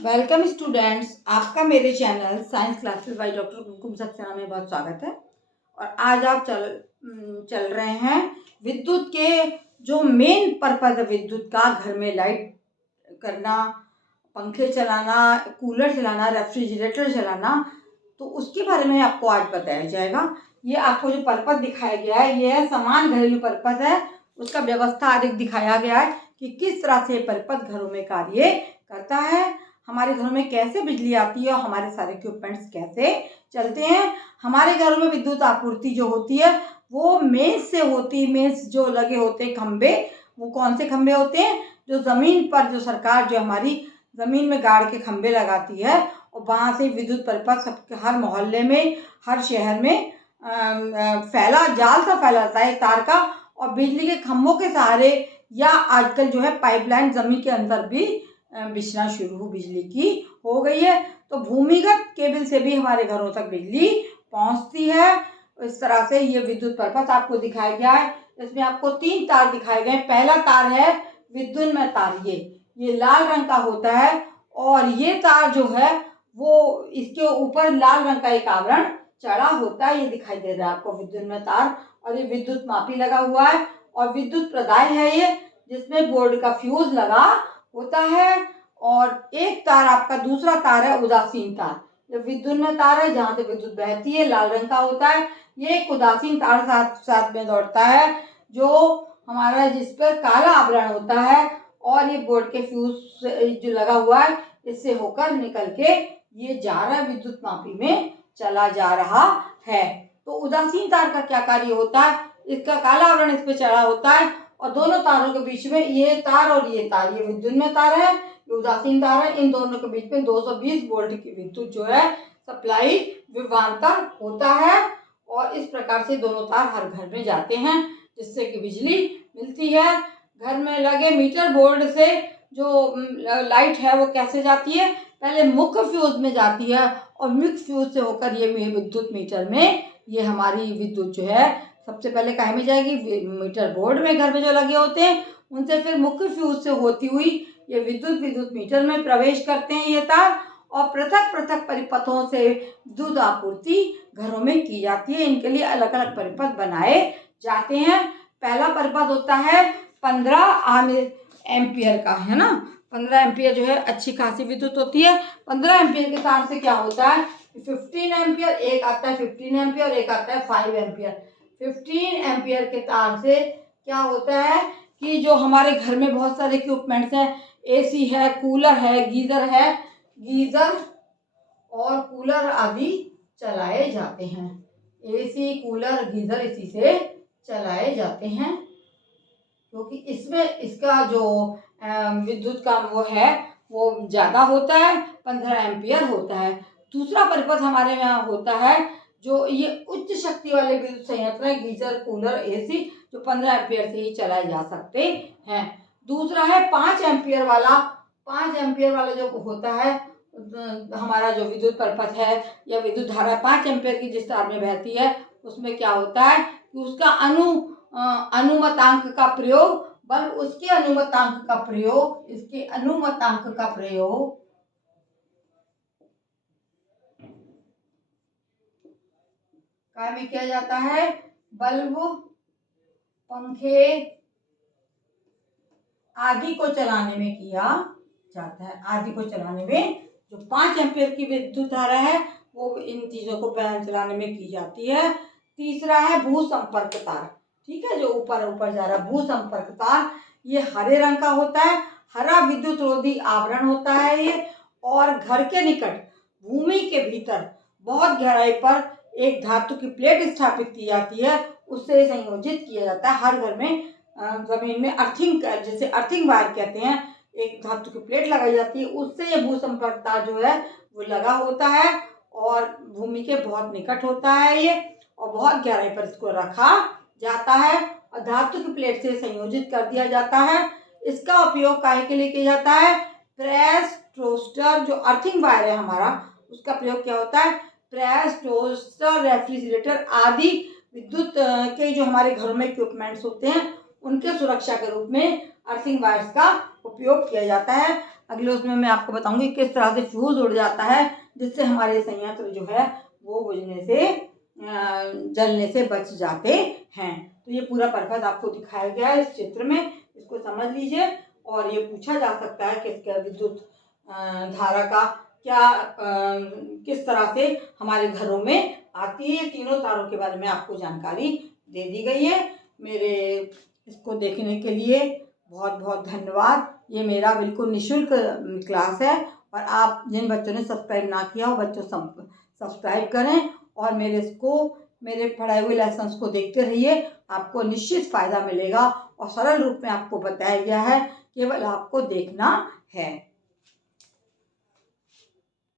Welcome students, आपका मेरे channel science classes by doctor Kumkum Saxena में बहुत स्वागत है। और आज आप चल रहे हैं विद्युत के जो मेन पर्पज है विद्युत का, घर में लाइट करना, पंखे चलाना, कूलर चलाना, रेफ्रिजरेटर चलाना, तो उसके बारे में आपको आज बताया जाएगा। ये आपको जो पर्पज दिखाया गया है ये समान घरेलू पर्पज है, उसका व्यवस्था अधिक दिखाया गया है कि किस तरह से पर्पज घरों में कार्य करता है, हमारे घरों में कैसे बिजली आती है और हमारे सारे इक्विपमेंट्स कैसे चलते हैं। हमारे घरों में विद्युत आपूर्ति जो होती है वो मेंस से होती है। मेंस जो लगे होते हैं खंबे, वो कौन से खंबे होते हैं? जो ज़मीन पर, जो सरकार जो हमारी ज़मीन में गाड़ के खंबे लगाती है और वहाँ से विद्युत पर्पज सबके हर मोहल्ले में, हर शहर में जाल सा फैलाता है तार का, और बिजली के खंभों के सहारे या आजकल जो है पाइपलाइन ज़मीन के अंदर भी बिछना शुरू बिजली की हो गई है। तो भूमिगत केबल से भी हमारे घरों तक बिजली पहुंचती है। इस तरह से ये विद्युत पर्पज आपको दिखाया गया है। इसमें आपको 3 तार दिखाए गए। पहला तार है विद्युन्मय तार, ये लाल रंग का होता है, और ये तार जो है वो इसके ऊपर लाल रंग का एक आवरण चढ़ा होता है। ये दिखाई दे रहा है आपको विद्युन्मय तार, और ये विद्युत मापी लगा हुआ है, और विद्युत प्रदाय है ये, जिसमें बोर्ड का फ्यूज लगा होता है। और एक तार आपका दूसरा तार है उदासीन तार। ये विद्युन्मय तार है जहाँ से विद्युत बहती है, लाल रंग का होता है। ये एक उदासीन तार साथ साथ में दौड़ता है, जो हमारा जिस पर काला आवरण होता है, और ये बोर्ड के फ्यूज जो लगा हुआ है इससे होकर निकल के ये जा रहा है, विद्युत मापी में चला जा रहा है। तो उदासीन तार का क्या कार्य होता है? इसका काला आवरण इस पे चढ़ा होता है, और दोनों तारों के बीच में ये तार और ये तार, ये विद्युन्मय तार है, ये उदासीन तार है, इन दोनों के बीच में 220 वोल्ट की विद्युत जो है सप्लाई विभवांतर होता है। और इस प्रकार से दोनों तार हर घर में जाते हैं, जिससे कि बिजली मिलती है। घर में लगे मीटर बोर्ड से जो लाइट है वो कैसे जाती है? पहले मुख्य फ्यूज में जाती है, और मुख्य फ्यूज से होकर ये विद्युत मीटर में, ये हमारी विद्युत जो है सबसे पहले काहे में जाएगी? मीटर बोर्ड में घर में जो लगे होते हैं उनसे, फिर मुख्य फ्यूज से होती हुई ये विद्युत मीटर में प्रवेश करते हैं ये तार, और पृथक पृथक परिपथों से विद्युत आपूर्ति घरों में की जाती है। इनके लिए अलग अलग परिपथ बनाए जाते हैं। पहला परिपथ होता है 15 एम्पियर का, है ना। 15 एम्पियर जो है अच्छी खासी विद्युत होती है। 15 एम्पियर के तार से क्या होता है? 15 एम्पियर, एक आता है 15 एम्पियर, एक आता है 5 एम्पियर। 15 एम्पियर के तार से क्या होता है कि जो हमारे घर में बहुत सारे इक्विपमेंट्स हैं, एसी है, कूलर है, गीजर और कूलर आदि चलाए जाते हैं। एसी, कूलर, गीजर इसी से चलाए जाते हैं, क्योंकि इसमें इसका जो विद्युत का वो है वो ज़्यादा होता है, 15 एम्पियर होता है। दूसरा परिपथ हमारे यहाँ होता है जो ये उच्च शक्ति वाले विद्युत संयंत्र है, गीजर, कूलर, एसी, जो 15 एम्पियर से ही चलाए जा सकते हैं। दूसरा है 5 एम्पियर वाला। 5 एम्पियर वाला जो होता है हमारा जो विद्युत परिपथ है या विद्युत धारा 5 एम्पियर की जिस तार में बहती है, उसमें क्या होता है कि उसका अनुमतांक का प्रयोग, बल उसके अनुमतांक का प्रयोग, इसके अनुमतांक का प्रयोग काय में किया जाता है? बल्ब, पंखे आदि को चलाने में किया जाता है। आदि को चलाने में जो 5 एम्पियर की विद्युत धारा है वो इन चीजों को चलाने में की जाती है। तीसरा है भू संपर्क तार, ठीक है, जो ऊपर ऊपर जा रहा है भू संपर्क तार। ये हरे रंग का होता है, हरा विद्युत रोधी आवरण होता है ये, और घर के निकट भूमि के भीतर बहुत गहराई पर एक धातु की प्लेट स्थापित की जाती है, उससे संयोजित किया जाता है। हर घर में जमीन में अर्थिंग, जैसे अर्थिंग वायर कहते हैं, एक धातु की प्लेट लगाई जाती है, उससे ये भू संपर्क तार जो है वो लगा होता है, और भूमि के बहुत निकट होता है ये, और बहुत गहराई पर इसको रखा जाता है और धातु की प्लेट से संयोजित कर दिया जाता है। इसका उपयोग काहे के लिए किया जाता है? प्रेस, टोस्टर, जो अर्थिंग वायर है हमारा, उसका प्रयोग क्या होता है? प्रेस, टोस्टर, रेफ्रिजरेटर आदि विद्युत के जो हमारे घरों में इक्विपमेंट्स होते हैं उनके सुरक्षा के रूप में अर्थिंग वायर्स का उपयोग किया जाता है। अगले उसमें मैं आपको बताऊंगी किस तरह से फ्यूज उड़ जाता है, जिससे हमारे संयंत्र जो है वो बुझने से जलने से बच जाते हैं। तो ये पूरा पर्पज आपको दिखाया गया है इस चित्र में, इसको समझ लीजिए। और ये पूछा जा सकता है कि इसका विद्युत धारा का क्या किस तरह से हमारे घरों में आती है। तीनों तारों के बारे में आपको जानकारी दे दी गई है। मेरे इसको देखने के लिए बहुत बहुत धन्यवाद। ये मेरा बिल्कुल निःशुल्क क्लास है और आप जिन बच्चों ने सब्सक्राइब ना किया हो बच्चों सब्सक्राइब करें और मेरे पढ़ाए हुए लेसन्स को देखते रहिए। आपको निश्चित फ़ायदा मिलेगा और सरल रूप में आपको बताया गया है, केवल आपको देखना है।